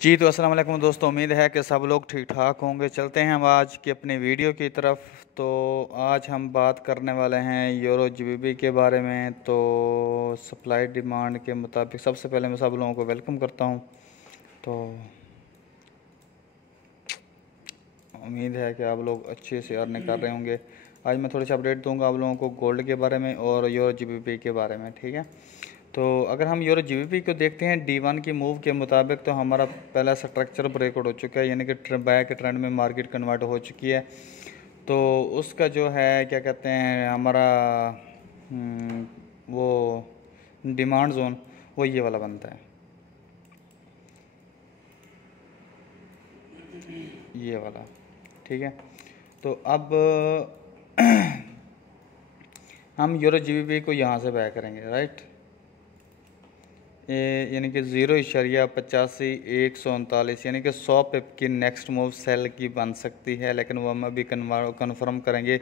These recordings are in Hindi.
जी तो अस्सलाम वालेकुम दोस्तों, उम्मीद है कि सब लोग ठीक ठाक होंगे। चलते हैं हम आज की अपनी वीडियो की तरफ। तो आज हम बात करने वाले हैं यूरो जीबीपी के बारे में। तो सप्लाई डिमांड के मुताबिक सबसे पहले मैं सब लोगों को वेलकम करता हूं। तो उम्मीद है कि आप लोग अच्छे से अर्निंग कर रहे होंगे। आज मैं थोड़ी सी अपडेट दूंगा आप लोगों को गोल्ड के बारे में और यूरो जीबीपी के बारे में, ठीक है। तो अगर हम यूरो जीबीपी को देखते हैं D1 की मूव के मुताबिक, तो हमारा पहला स्ट्रक्चर ब्रेकआउट हो चुका है, यानी कि बैक ट्रेंड में मार्केट कन्वर्ट हो चुकी है। तो उसका जो है क्या कहते हैं हमारा वो डिमांड जोन वो ये वाला बनता है, ये वाला, ठीक है। तो अब हम यूरो जीबीपी को यहाँ से बाय करेंगे, राइट। यानी कि 0.85 यानी कि 100 पिप की नेक्स्ट मूव सेल की बन सकती है, लेकिन वो हम अभी कन्फर्म करेंगे।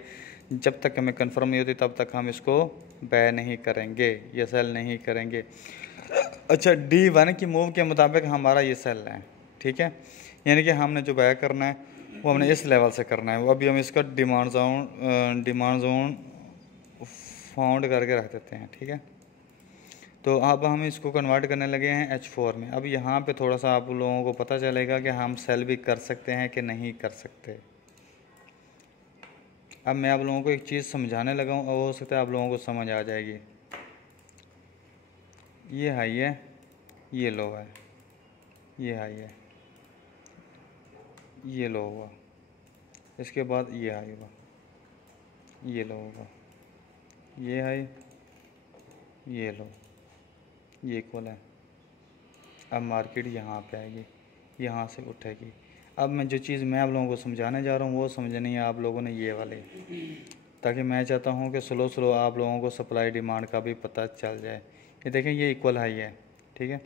जब तक हमें कन्फर्म नहीं होती तब तक हम इसको बाय नहीं करेंगे, ये सेल नहीं करेंगे। अच्छा, D1 की मूव के मुताबिक हमारा ये सेल है, ठीक है। यानी कि हमने जो बाय करना है वो हमने इस लेवल से करना है। वो अभी हम इसका डिमांड जोन फाउंड करके रख देते हैं, ठीक है। तो अब हम इसको कन्वर्ट करने लगे हैं H4 में। अब यहाँ पे थोड़ा सा आप लोगों को पता चलेगा कि हम सेल भी कर सकते हैं कि नहीं कर सकते। अब मैं आप लोगों को एक चीज़ समझाने लगा हूँ और हो सकता है आप लोगों को समझ आ जाएगी। ये हाई है, ये लो है, ये हाई है, ये लो हुआ, इसके बाद ये हाई हुआ, ये लो होगा, ये हाई, ये लो, ये इक्वल है। अब मार्केट यहाँ पे आएगी, यहाँ से उठेगी। अब मैं जो चीज़ मैं आप लोगों को समझाने जा रहा हूँ वो समझनी है आप लोगों ने ये वाली, ताकि मैं चाहता हूँ कि स्लो आप लोगों को सप्लाई डिमांड का भी पता चल जाए। ये देखें, ये इक्वल हाई है, ठीक है।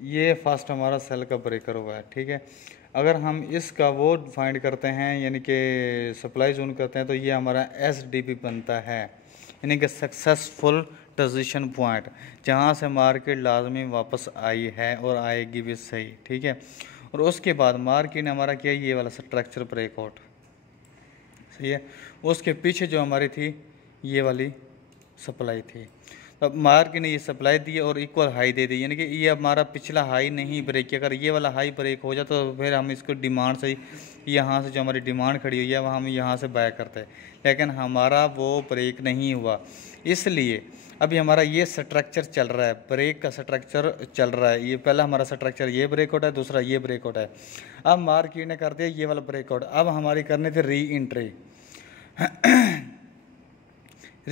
ये फर्स्ट हमारा सेल का ब्रेकर हुआ है, ठीक है। अगर हम इसका वो फाइंड करते हैं, यानी कि सप्लाई जोन करते हैं, तो ये हमारा SDP बनता है, यानी कि सक्सेसफुल ट्रांजिशन पॉइंट, जहाँ से मार्केट लाजमी वापस आई है और आएगी भी सही, ठीक है। और उसके बाद मार्केट ने हमारा किया ये वाला स्ट्रक्चर ब्रेकआउट, सही है। उसके पीछे जो हमारी थी ये वाली सप्लाई थी। अब मार्केट ने ये सप्लाई दी और इक्वल हाई दे दी, यानी कि ये हमारा पिछला हाई नहीं ब्रेक किया। अगर ये वाला हाई ब्रेक हो जाए तो फिर हम इसको डिमांड से यहाँ से जो हमारी डिमांड खड़ी हुई है वह हम यहाँ से बाय करते हैं, लेकिन हमारा वो ब्रेक नहीं हुआ। इसलिए अभी हमारा ये स्ट्रक्चर चल रहा है, ब्रेक का स्ट्रक्चर चल रहा है। ये पहला हमारा स्ट्रक्चर ये ब्रेकआउट है, दूसरा ये ब्रेकआउट है। अब मार्केट ने कर दिया ये वाला ब्रेकआउट। अब हमारी करनी थी री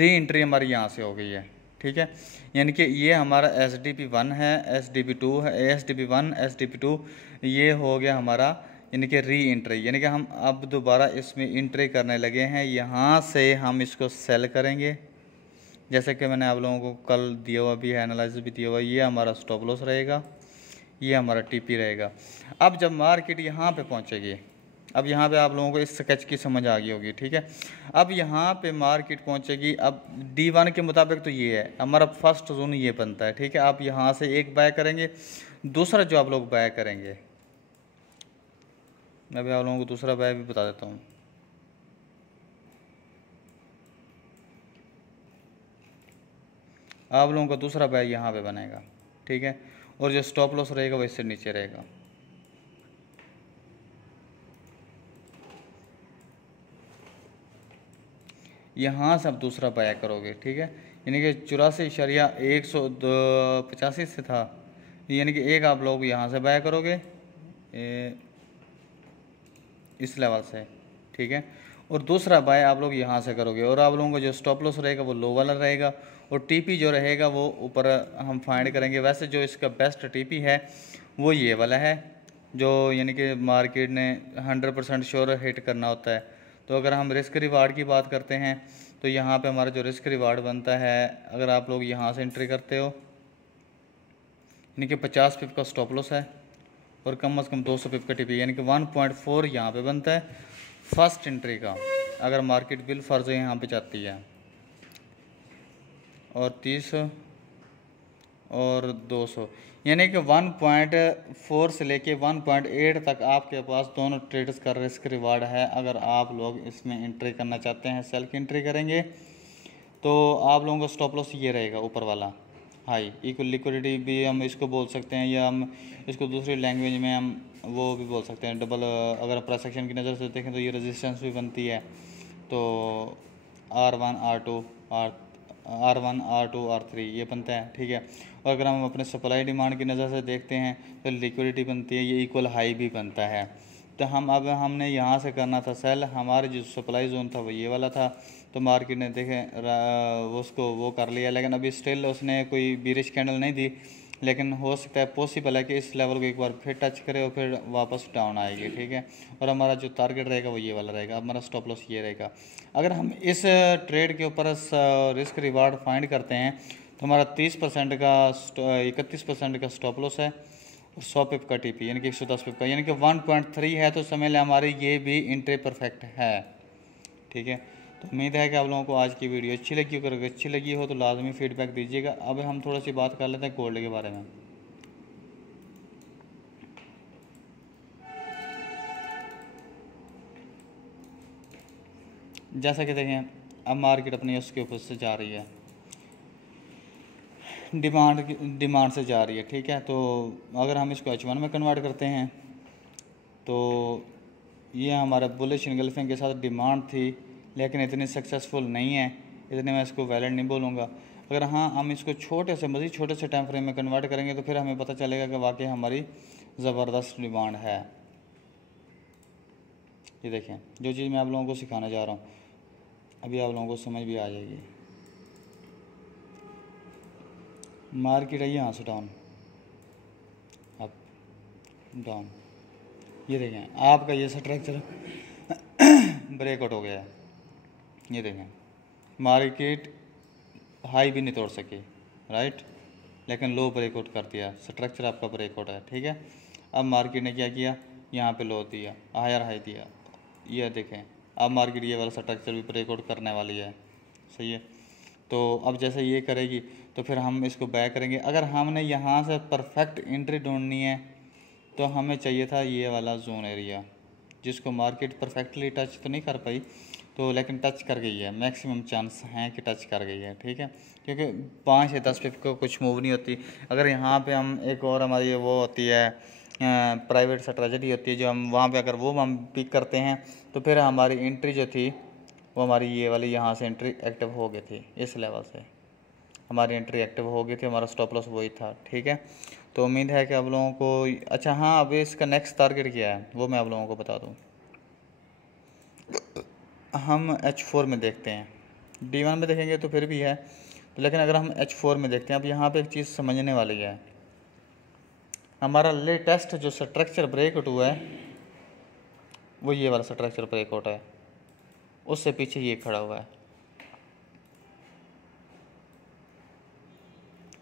एंट्री हमारी यहाँ से हो गई है, ठीक है। यानी कि ये हमारा SDP1 है, SDP2 है, SDP1 SDP2 ये हो गया हमारा, यानी कि री एंट्री। यानी कि हम अब दोबारा इसमें एंट्री करने लगे हैं। यहाँ से हम इसको सेल करेंगे, जैसे कि मैंने आप लोगों को कल दिया हुआ भी है, एनालिसिस भी दिया हुआ। ये हमारा स्टॉप लॉस रहेगा, ये हमारा TP रहेगा। अब जब मार्केट यहाँ पे पहुँचेगी, अब यहाँ पे आप लोगों को इस स्केच की समझ आ गई होगी, ठीक है। अब यहाँ पे मार्केट पहुँचेगी। अब D1 के मुताबिक तो ये है हमारा फर्स्ट जोन, ये बनता है, ठीक है। आप यहाँ से एक बाय करेंगे, दूसरा जो आप लोग बाय करेंगे, मैं भी आप लोगों को दूसरा बाय भी बता देता हूँ। आप लोगों का दूसरा बाय यहाँ पे बनेगा, ठीक है। और जो स्टॉप लॉस रहेगा वो इससे नीचे रहेगा। यहाँ से आप दूसरा बाय करोगे, ठीक है। यानी कि 84.185 से था, यानी कि एक आप लोग यहाँ से बाय करोगे इस लेवल से, ठीक है। और दूसरा बाय आप लोग यहाँ से करोगे, और आप लोगों का जो स्टॉप लॉस रहेगा वो लो वाला रहेगा, और TP जो रहेगा वो ऊपर हम फाइंड करेंगे। वैसे जो इसका बेस्ट TP है वो ये वाला है, जो यानी कि मार्केट ने 100% श्योर हिट करना होता है। तो अगर हम रिस्क रिवार्ड की बात करते हैं तो यहाँ पे हमारा जो रिस्क रिवार्ड बनता है, अगर आप लोग यहाँ से एंट्री करते हो, यानी कि 50 पिप का स्टॉप लॉस है और कम से कम 200 पिप का TP, यानी कि 1.4 यहाँ पे बनता है फर्स्ट एंट्री का, अगर मार्केट बिल फर्ज यहाँ पे जाती है। और 30 और 200, यानी कि 1.4 से लेके 1.8 तक आपके पास दोनों ट्रेड्स का रिस्क रिवार्ड है। अगर आप लोग इसमें एंट्री करना चाहते हैं, सेल की एंट्री करेंगे तो आप लोगों का स्टॉप लॉस ये रहेगा ऊपर वाला हाई। इक्वल लिक्विडिटी भी हम इसको बोल सकते हैं, या हम इसको दूसरी लैंग्वेज में हम वो भी बोल सकते हैं डबल। अगर प्राइस एक्शन की नज़र से देखें तो ये रेजिस्टेंस भी बनती है, तो R1 R2 R1 R2 R3 ये बनता है, ठीक है। और अगर हम अपने सप्लाई डिमांड की नज़र से देखते हैं तो लिक्विडिटी बनती है, ये इक्वल हाई भी बनता है। तो हमने यहाँ से करना था सेल, हमारे जो सप्लाई जोन था वो ये वाला था, तो मार्केट ने देखें उसको वो कर लिया, लेकिन अभी स्टिल उसने कोई बीरिश कैंडल नहीं दी, लेकिन हो सकता है पॉसिबल है कि इस लेवल को एक बार फिर टच करे और फिर वापस डाउन आएगी, ठीक है। और हमारा जो टारगेट रहेगा वो ये वाला रहेगा, हमारा स्टॉप लॉस ये रहेगा। अगर हम इस ट्रेड के ऊपर रिस्क रिवार्ड फाइंड करते हैं तो हमारा 30% का 31% का स्टॉप लॉस है और 100 पिप का टीपी यानी कि 110 पिप का, यानी कि 1.3 है, तो समझ लें हमारी ये भी इंट्री परफेक्ट है, ठीक है। तो उम्मीद है कि आप लोगों को आज की वीडियो अच्छी लगी होगी। अगर अच्छी लगी हो तो लाजमी फीडबैक दीजिएगा। अब हम थोड़ा सी बात कर लेते हैं गोल्ड के बारे में। जैसा कि देखें अब मार्केट अपनी उसके ऊपर से जा रही है, डिमांड से जा रही है, ठीक है। तो अगर हम इसको H1 में कन्वर्ट करते हैं तो ये हमारा बुलिश इनगल्फिंग के साथ डिमांड थी, लेकिन इतनी सक्सेसफुल नहीं है, इतने मैं इसको वैलिड नहीं बोलूँगा। अगर हाँ हम इसको मज़ीद छोटे से टाइम फ्रेम में कन्वर्ट करेंगे तो फिर हमें पता चलेगा कि वाकई हमारी ज़बरदस्त डिमांड है। ये देखें जो चीज़ मैं आप लोगों को सिखाने जा रहा हूँ अभी आप लोगों को समझ भी आ जाएगी। मार्केट है यहाँ से डाउन, अप डाउन, ये देखें आपका ये स्ट्रक्चर ब्रेकआउट हो गया है। ये देखें मार्केट हाई भी नहीं तोड़ सकी, राइट, लेकिन लो ब्रेकआउट कर दिया, स्ट्रक्चर आपका ब्रेकआउट है, ठीक है। अब मार्केट ने क्या किया, यहाँ पे लो दिया, हायर हाई दिया, ये देखें अब मार्केट ये वाला स्ट्रक्चर भी ब्रेकआउट करने वाली है, सही है। तो अब जैसे ये करेगी तो फिर हम इसको बैक करेंगे। अगर हमने यहाँ से परफेक्ट एंट्री ढूंढनी है तो हमें चाहिए था ये वाला जोन एरिया, जिसको मार्केट परफेक्टली टच तो नहीं कर पाई, तो लेकिन टच कर गई है, मैक्सिमम चांस हैं कि टच कर गई है, ठीक है, क्योंकि 5 या 10 पिप को कुछ मूव नहीं होती। अगर यहाँ पे हम एक और हमारी वो होती है प्राइवेट स्ट्रेटजी होती है, जो हम वहाँ पे अगर वो हम पिक करते हैं तो फिर हमारी एंट्री जो थी वो हमारी ये वाली यहाँ से एंट्री एक्टिव हो गई थी, इस लेवल से हमारी एंट्री एक्टिव हो गई थी, हमारा स्टॉप लॉस वही था, ठीक है। तो उम्मीद है कि आप लोगों को अच्छा हाँ अभी इसका नेक्स्ट टारगेट क्या है वो मैं आप लोगों को बता दूँ। हम H4 में देखते हैं, D1 में देखेंगे तो फिर भी है, तो लेकिन अगर हम H4 में देखते हैं, अब यहाँ पे एक चीज़ समझने वाली है, हमारा लेटेस्ट जो स्ट्रक्चर ब्रेकआउट हुआ है वो ये वाला स्ट्रक्चर ब्रेकआउट है, उससे पीछे ये खड़ा हुआ है,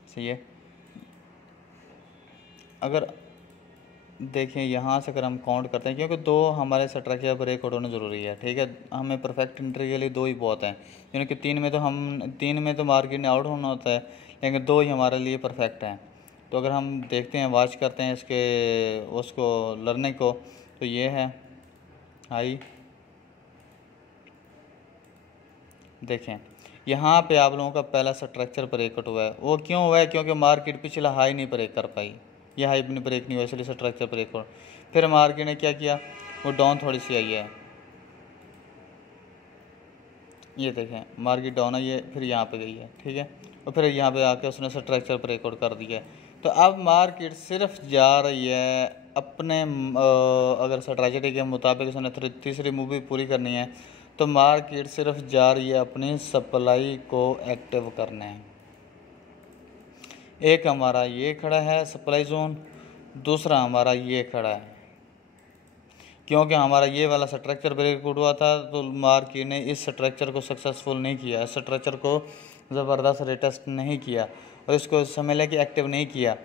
सही है। अगर देखें यहाँ से अगर हम काउंट करते हैं, क्योंकि दो हमारे स्ट्रक्चर ब्रेकआउट होना ज़रूरी है, ठीक है, हमें परफेक्ट एंट्री के लिए दो ही बहुत हैं, यानी कि तीन में तो मार्केट ने आउट होना होता है, लेकिन दो ही हमारे लिए परफेक्ट हैं। तो अगर हम देखते हैं वॉच करते हैं इसके उसको लर्निंग को, तो ये है हाई, देखें यहाँ पे आप लोगों का पहला स्ट्रक्चर ब्रेकआउट हुआ है, वो क्यों हुआ है, क्योंकि मार्केट पिछला हाई नहीं ब्रेक कर पाई, ये हाई भी ब्रेक नहीं हुआ, इसलिए स्ट्रक्चर ब्रेकआउट। फिर मार्केट ने क्या किया, वो डाउन थोड़ी सी आई है, ये देखें मार्केट डाउन आई है, फिर यहाँ पे गई है, ठीक है, और फिर यहाँ पे आके उसने स्ट्रक्चर ब्रेकआउट कर दिया है। तो अब मार्केट सिर्फ जा रही है अपने अगर स्ट्रैटेजी के मुताबिक उसने तीसरी मूव भी पूरी करनी है तो मार्केट सिर्फ जा रही है अपनी सप्लाई को एक्टिव करने। एक हमारा ये खड़ा है सप्लाई जोन, दूसरा हमारा ये खड़ा है, क्योंकि हमारा ये वाला स्ट्रक्चर ब्रेकआउट हुआ था तो मार्केट ने इस स्ट्रक्चर को सक्सेसफुल नहीं किया, स्ट्रक्चर को ज़बरदस्त रिटेस्ट नहीं किया और इसको समझ लें कि एक्टिव नहीं किया,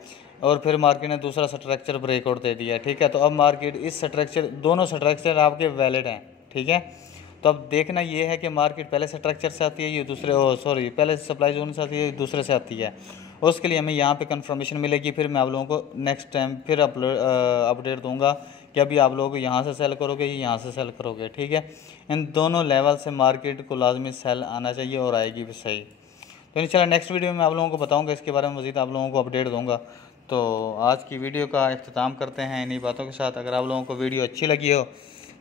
और फिर मार्केट ने दूसरा स्ट्रक्चर ब्रेकआउट दे दिया, ठीक है। तो अब मार्केट इस स्ट्रक्चर दोनों स्ट्रक्चर आपके वैलिड हैं, ठीक है। तो अब देखना ये है कि मार्केट पहले स्ट्रक्चर से आती है ये दूसरे पहले सप्लाई जोन से आती है दूसरे से आती है, उसके लिए हमें यहाँ पे कंफर्मेशन मिलेगी, फिर मैं आप लोगों को नेक्स्ट टाइम फिर अपडेट दूंगा कि अभी आप लोग यहाँ से सेल करोगे या यहाँ से सेल करोगे। ठीक है, इन दोनों लेवल से मार्केट को लाजमी सेल आना चाहिए और आएगी भी सही। तो इंशाल्लाह नेक्स्ट वीडियो में आप लोगों को बताऊंगा, इसके बारे में मज़ीद आप लोगों को अपडेट दूंगा। तो आज की वीडियो का इख्तिताम करते हैं इन्हीं बातों के साथ। अगर आप लोगों को वीडियो अच्छी लगी हो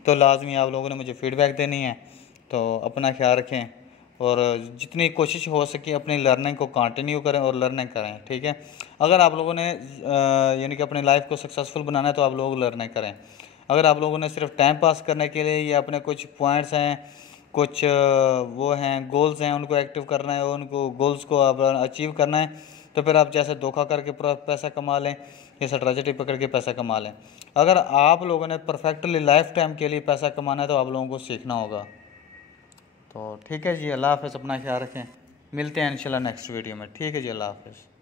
तो लाजमी आप लोगों ने मुझे फ़ीडबैक देनी है। तो अपना ख्याल रखें और जितनी कोशिश हो सके अपनी लर्निंग को कंटिन्यू करें और लर्निंग करें। ठीक है, अगर आप लोगों ने यानी कि अपनी लाइफ को सक्सेसफुल बनाना है तो आप लोग लर्निंग करें। अगर आप लोगों ने सिर्फ टाइम पास करने के लिए या अपने कुछ पॉइंट्स हैं, कुछ वो हैं गोल्स हैं, उनको एक्टिव करना है, उनको गोल्स को आप अचीव करना है, तो फिर आप जैसे धोखा करके पैसा कमा लें या स्ट्रैटेजी पकड़ के पैसा कमा लें। अगर आप लोगों ने परफेक्टली लाइफ टाइम के लिए पैसा कमाना है तो आप लोगों को सीखना होगा। तो ठीक है जी, अल्लाह हाफ़िज़, अपना ख्याल रखें, मिलते हैं इंशाल्लाह नेक्स्ट वीडियो में। ठीक है जी, अल्लाह हाफ़िज़।